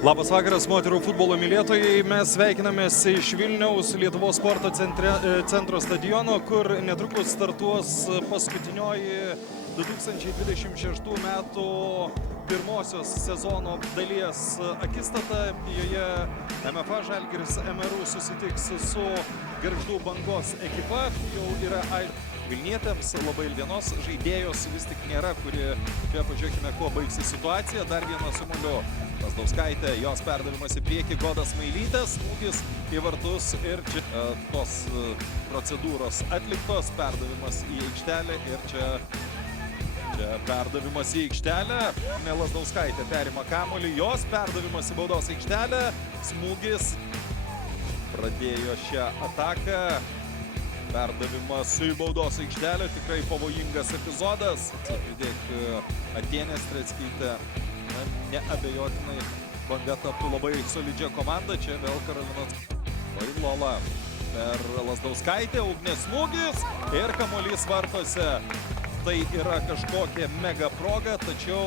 Labas vakaras, moterų futbolo mylėtojai. Mes sveikinamės iš Vilniaus Lietuvos sporto centro stadiono, kur netrukus startuos paskutinioji 2026 metų pirmosios sezono dalies akistata. Joje MFA Žalgiris MRU susitiks su Gargždų Bangos ekipa. Jau yra Vilnietėms labai ilgienos žaidėjos vis tik nėra, kuri čia pažiūrėkime, kuo baigsi situacija. Dar vieną sumuliu. Lazdauskaitė, jos perdavimas į priekį, Godas Mailytės, smūgis į vartus ir čia tos procedūros atliktos, perdavimas į aikštelę ir čia perdavimas į aikštelę. Lazdauskaitė perima kamuolį, jos perdavimas į baudos aikštelę, smūgis pradėjo šią ataką. Perdavimas į baudos aikštelę, tikrai pavojingas epizodas. Pridėk Atėnė Streckytė. Neabejotinai Banga taptų labai solidžia komanda. Čia vėl Karolina Lola per Lazdauskaitę, Ugnės smūgis ir kamuolys vartose. Tai yra kažkokia mega proga, tačiau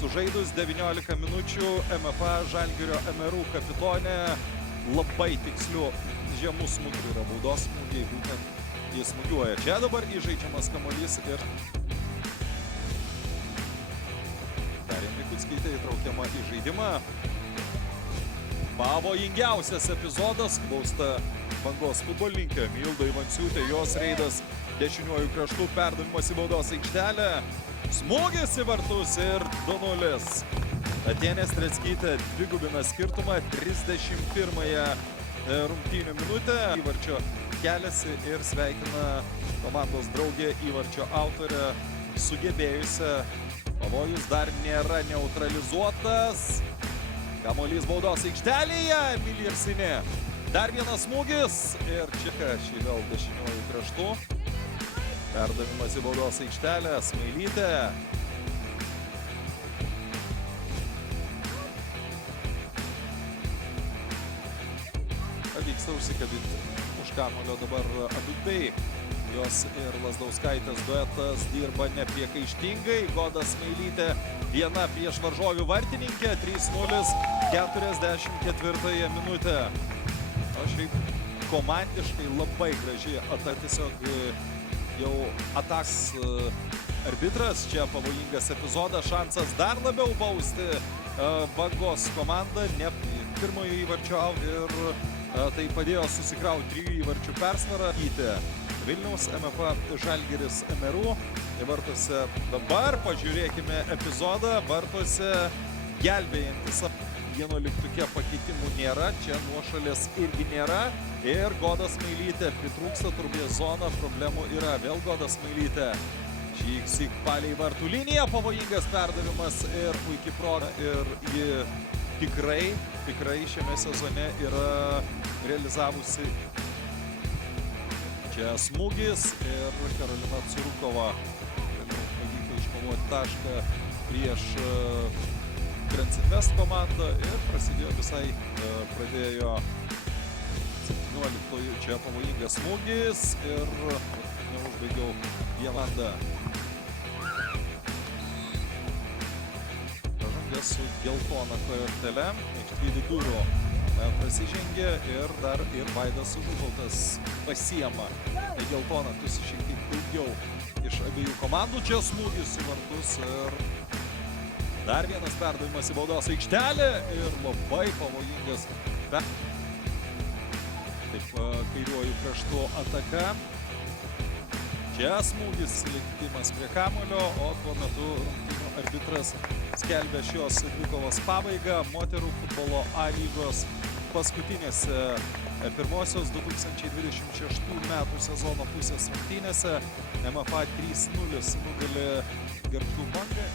sužaidus 19 minučių MFA Žalgirio MRU kapitonė labai tikslių žemų smūgių yra baudos smūgiai, būtent jis smūgiuoja. Čia dabar įžaidžiamas kamuolys ir Kuckytė įtraukiama į žaidimą. Pavojingiausias epizodas, bausta Bangos futbolininkė Milda Ivanciūtė, jos reidas dešiniuoju kraštu, perdavimas į baudos aikštelę, smūgis į vartus ir 2-0. Atėnė Streckytė dvigubina skirtumą 31-ąją rungtynių minutę. Įvarčio keliasi ir sveikina komandos draugė įvarčio autorę sugebėjusią. Pavojus dar nėra neutralizuotas. Kamuolys baudos aikštelėje, Milirsinė. Dar vienas smūgis ir čia šį vėl dešiniuoju kraštu. Perdavimas į baudos aikštelę, Smailytė. Vyksta užsikabinti už kamuolio dabar Abidbei. Jos ir Lazdauskaitės duetas dirba nepriekaištingai. Godas Mailytė viena prieš varžovių vartininkę. 3-0, 44 minutė. O šiaip komandiškai labai graži ataka, tiesiog jau ataks arbitras. Čia pavojingas epizodas, šansas dar labiau bausti Bangos komandą. Ne pirmojo įvarčio ir tai padėjo susikrauti 3 įvarčių persvarą. Vilniaus MFA Žalgiris MRU. Vartuose dabar pažiūrėkime epizodą. Vartuose gelbėjantis. 11 pakeitimų nėra. Čia nuošalės irgi nėra. Ir Godas Mailytė pritrūksta turbės zoną. Problemų yra. Vėl Godas Mailytė. Šįksik palei vartų liniją. Pavojingas perdavimas ir puikiai proga. Ir ji tikrai šiame sezone yra realizavusi. Čia smūgis ir Karolina Curukova pavyko iškovuoti tašką prieš Transinvest komandą ir pradėjo 17-ųjų. Čia pavojingas smūgis ir neužbaigiau vieną. Pražanga su geltona kortele, aikštėje durų prasižengė ir dar ir Vaidas Užukaltas pasiema geltoną, tusi šiek tiek daugiau iš abiejų komandų. Čia smūgis į vartus ir dar vienas perdavimas į baudos aikštelę ir labai pavojingas. Taip, kairiuoju kraštu ataka. Čia smūgis likimas prie kamuolio, o tuo metu rungtynių arbitras skelbia šios dvikovos pabaigą. Moterų futbolo A lygos paskutinėse pirmosios 2026 metų sezono pusės rungtynėse MFA 3-0 nugalė Gargždų Bangą.